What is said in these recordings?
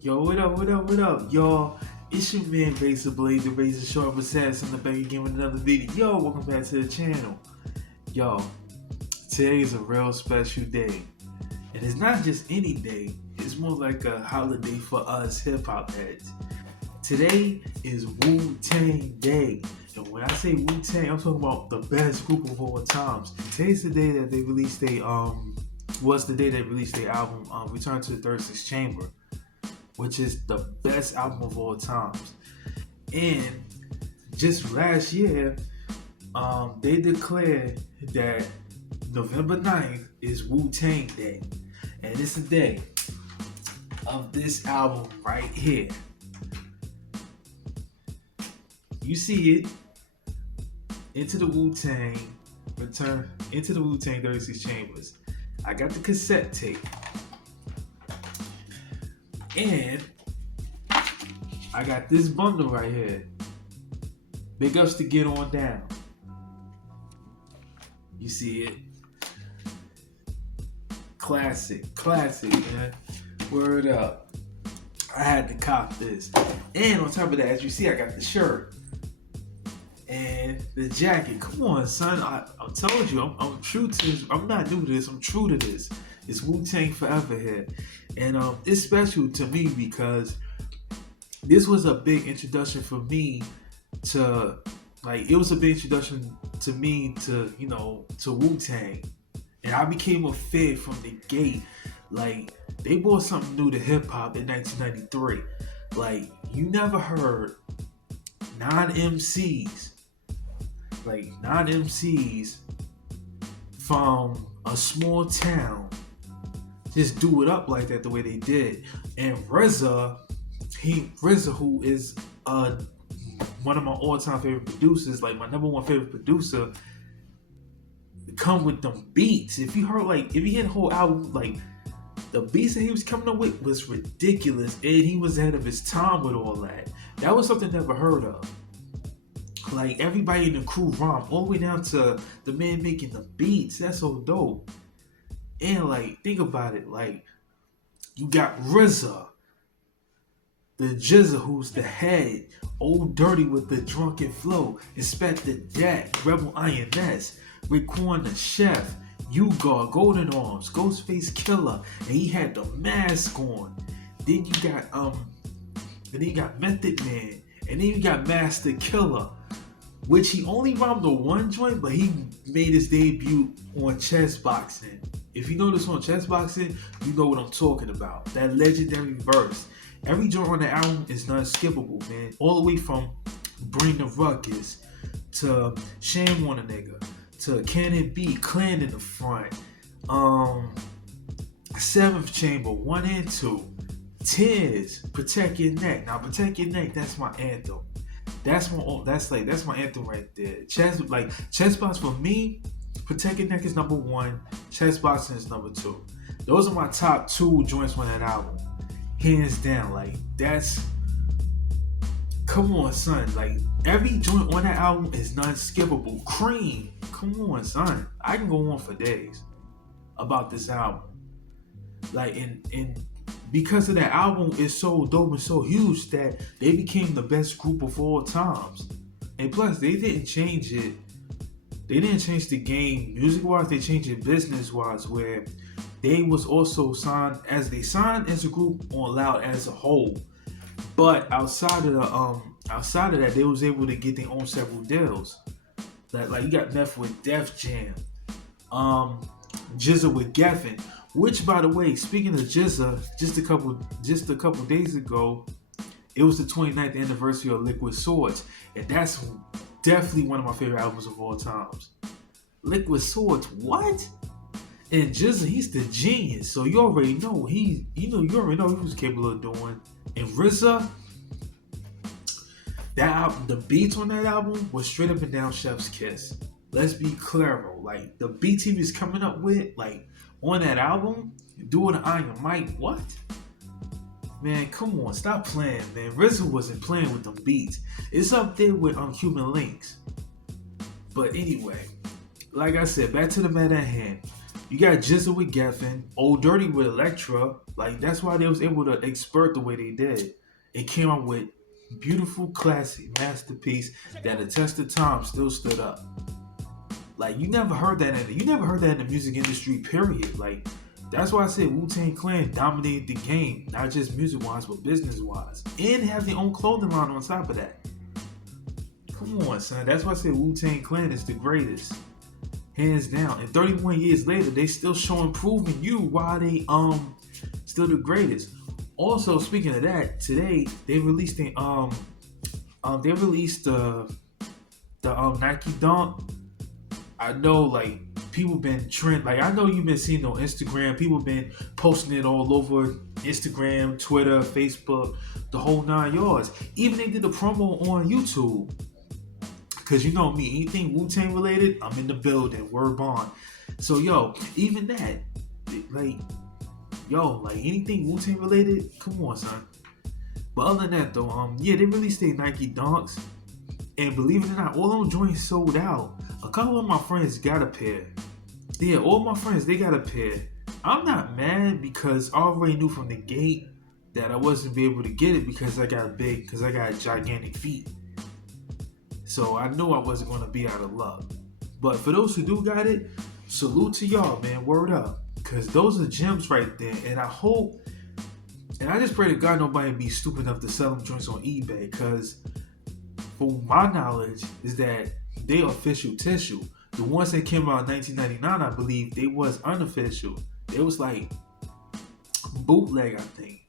Yo, what up, what up, what up, y'all? It's your man, Razor Blade, the Razor Sharp Assassin, the back again with another video. Yo, welcome back to the channel. Yo, today is a real special day. And it's not just any day, it's more like a holiday for us hip-hop heads. Today is Wu-Tang Day. And when I say Wu-Tang, I'm talking about the best group of all times. Today's the day that they released was the day they released their album, Return to the 36th Chamber, which is the best album of all times. And just last year, they declared that November 9th is Wu-Tang Day. And it's the day of this album right here. You see it, Into the Wu-Tang, Return, Into the Wu-Tang 36 Chambers. I got the cassette tape. And I got this bundle right here. Big ups to Get On Down. You see it? Classic, man. Word up. I had to cop this. And on top of that, as you see, I got the shirt and the jacket. Come on, son. I told you, I'm true to this. I'm not new to this. I'm true to this. It's Wu-Tang forever here. And it's special to me because this was a big introduction for me to, it was a big introduction to me to, to Wu-Tang. And I became a fan from the gate. They brought something new to hip-hop in 1993. You never heard non-MCs from a small town just do it up like that the way they did. And RZA, who is one of my all-time favorite producers, my number one favorite producer, come with them beats. If you heard, if you hear the whole album, the beats that he was coming up with was ridiculous, and he was ahead of his time with all that. That was something never heard of. Everybody in the crew rhymed all the way down to the man making the beats. That's so dope. And think about it, you got RZA, the Jizza, who's the head, Old Dirty with the drunken flow, Inspector Deck, Rebel INS, Raekwon the Chef, U-God, Golden Arms, Ghostface Killer, and he had the mask on. Then you got Method Man, and then you got Master Killer, which he only rhymed on one joint, but he made his debut on Chess Boxing. If you know this on Chess Boxing, you know what I'm talking about. That legendary verse. Every joint on the album is non-skippable, man. All the way from Bring the Ruckus to Shame on a Nigga to Can It Be, Clan in the Front, Seventh Chamber 1 and 2, Tears, Protect Your Neck. Now Protect Your Neck, that's my anthem. That's my anthem right there. Chess Box for me. Protect Your Neck is number 1. Chess Boxing is number 2. Those are my top 2 joints on that album, hands down. That's, come on, son. Every joint on that album is non-skippable. Cream, come on, son. I can go on for days about this album. And because of that album is so dope and so huge that they became the best group of all times. And plus, they didn't change it. They didn't change the game music-wise. They changed it business-wise, where they was also signed as a group on Loud as a whole. But outside of that, they was able to get their own several deals. You got Meth with Def Jam, Jizza with Geffen. Which, by the way, speaking of Jizza, just a couple days ago, it was the 29th anniversary of Liquid Swords, and that's definitely one of my favorite albums of all times. Liquid Swords, what? And Jizza, he's the genius, so you already know he was capable of doing. And RZA, that album, the beats on that album was straight up and down Chef's Kiss. Let's be clear, bro. The beats he was coming up with, on that album, doing the Iron Mike, what? Man, come on, stop playing, man. RZA wasn't playing with them beats. It's up there with Human Links. But anyway, like I said, back to the matter at hand. You got Jizzle with Geffen, Old Dirty with Electra. Like that's why they was able to expert the way they did. It came out with beautiful, classic masterpiece that the test of time still stood up. Like you never heard that in the music industry. Period. Like that's why I said Wu-Tang Clan dominated the game, not just music wise, but business wise, and have their own clothing line on top of that. Come on, son. That's why I said Wu-Tang Clan is the greatest, hands down. And 31 years later, they still showing, proving you why they still the greatest. Also, speaking of that, today they released the Nike Dunk. I know, like, people been trend. Like, I know you've been seeing it on Instagram. People been posting it all over Instagram, Twitter, Facebook, the whole 9 yards. Even they did a promo on YouTube. Cause you know me, anything Wu-Tang related, I'm in the building. Word bond. So even that, like anything Wu-Tang related, come on, son. But other than that though, they released their Nike Dunks. And believe it or not, all them joints sold out. A couple of my friends got a pair. Yeah, all my friends, they got a pair. I'm not mad because I already knew from the gate that I wasn't be able to get it because I got gigantic feet. So I knew I wasn't going to be out of luck. But for those who do got it, salute to y'all, man. Word up. Because those are gems right there. And I hope, and I just pray to God nobody be stupid enough to sell them joints on eBay. Because from my knowledge is that they official tissue. The ones that came out in 1999, I believe, they was unofficial. It was like bootleg, I think.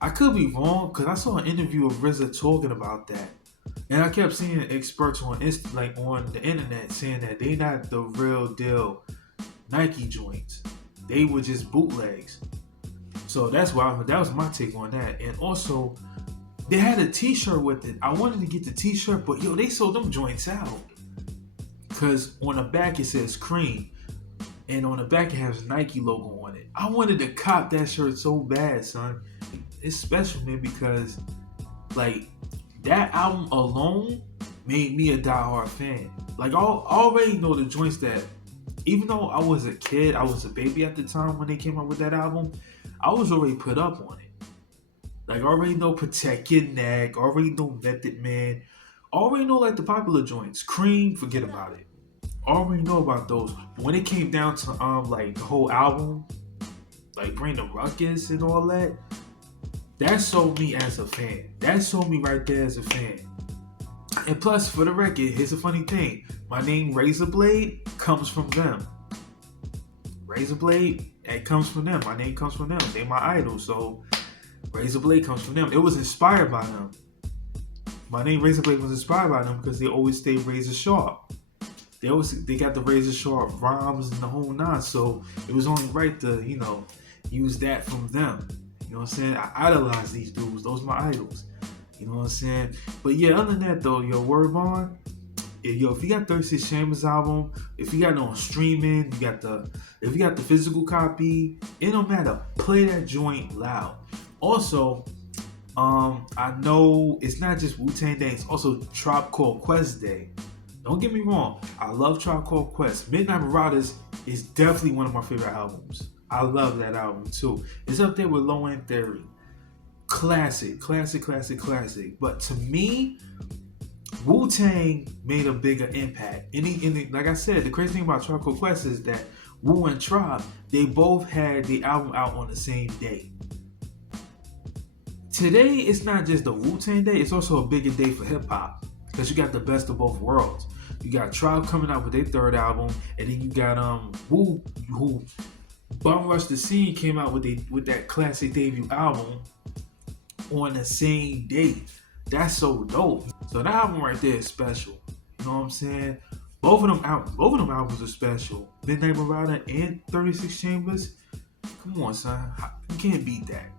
I could be wrong because I saw an interview of RZA talking about that. And I kept seeing experts on on the internet saying that they not the real deal Nike joints. They were just bootlegs. So that was my take on that. And also, they had a t-shirt with it. I wanted to get the t-shirt, but they sold them joints out. Cause on the back it says Cream. And on the back it has Nike logo on it. I wanted to cop that shirt so bad, son. It's special, man, because like that album alone made me a diehard fan. Like I already know the joints that, even though I was a kid, I was a baby at the time when they came out with that album, I was already put up on it. Like I already know Protect Your Neck, already know Method Man, already know like the popular joints. Cream, forget about it. Already know about those. But when it came down to like the whole album, like Bring the Ruckus and all that, that sold me as a fan. That sold me right there as a fan. And plus, for the record, here's a funny thing. My name, Razor Blade, comes from them. Razor Blade, it comes from them. My name comes from them. They my idol, so Razor Blade comes from them. It was inspired by them. My name, Razor Blade, was inspired by them because they always stay razor sharp. They got the razor sharp rhymes and the whole nine, so it was only right to, use that from them. You know what I'm saying? I idolize these dudes. Those are my idols. You know what I'm saying? But yeah, other than that though, word bond. If you got 36 Chambers album, if you got it on streaming, if you got the physical copy, it don't matter. Play that joint loud. Also, I know it's not just Wu-Tang Day, it's also Tribe Called Quest Day. Don't get me wrong, I love Tribe Called Quest. Midnight Marauders is definitely one of my favorite albums. I love that album too. It's up there with Low End Theory. Classic. But to me, Wu-Tang made a bigger impact. Like I said, the crazy thing about Tribe Called Quest is that Wu and Tribe, they both had the album out on the same day. Today, it's not just the Wu-Tang Day, it's also a bigger day for hip-hop. Because you got the best of both worlds. You got Tribe coming out with their third album, and then you got Wu, who Bum Rush the Scene came out with that classic debut album on the same day. That's so dope. So that album right there is special. You know what I'm saying? Both of them albums are special. Midnight Marauder and 36 Chambers. Come on, son. You can't beat that.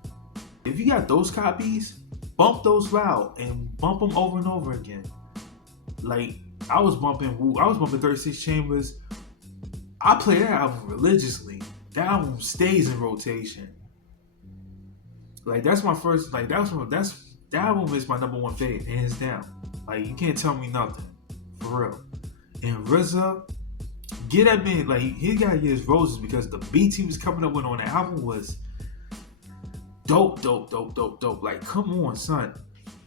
If you got those copies, bump those loud and bump them over and over again. Like, I was bumping 36 Chambers. I play that album religiously. That album stays in rotation. Like, that's my first, like, that album is my number one favorite, hands down. Like, you can't tell me nothing. For real. And RZA, Get that man, like, he gotta get his roses because the beats he was coming up with on the album was dope, dope, dope, dope, dope. Like, come on, son.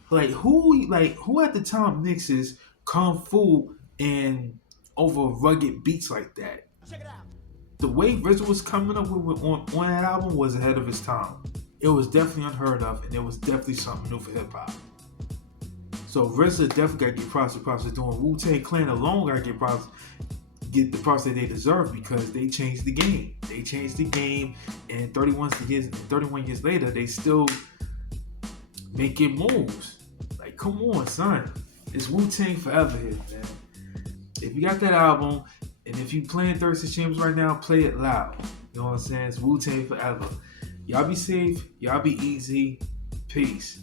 Who at the time mixes Kung Fu and over rugged beats like that? The way RZA was coming up with on that album was ahead of his time. It was definitely unheard of, and it was definitely something new for hip hop. So RZA definitely gotta get props. Props is doing. Wu-Tang Clan alone gotta get the props that they deserve because they changed the game. They changed the game, and 31 years later, they still making moves. Like, come on, son. It's Wu-Tang forever here, man. If you got that album, and if you playing Thirsty Champs right now, play it loud. You know what I'm saying? It's Wu-Tang forever. Y'all be safe. Y'all be easy. Peace.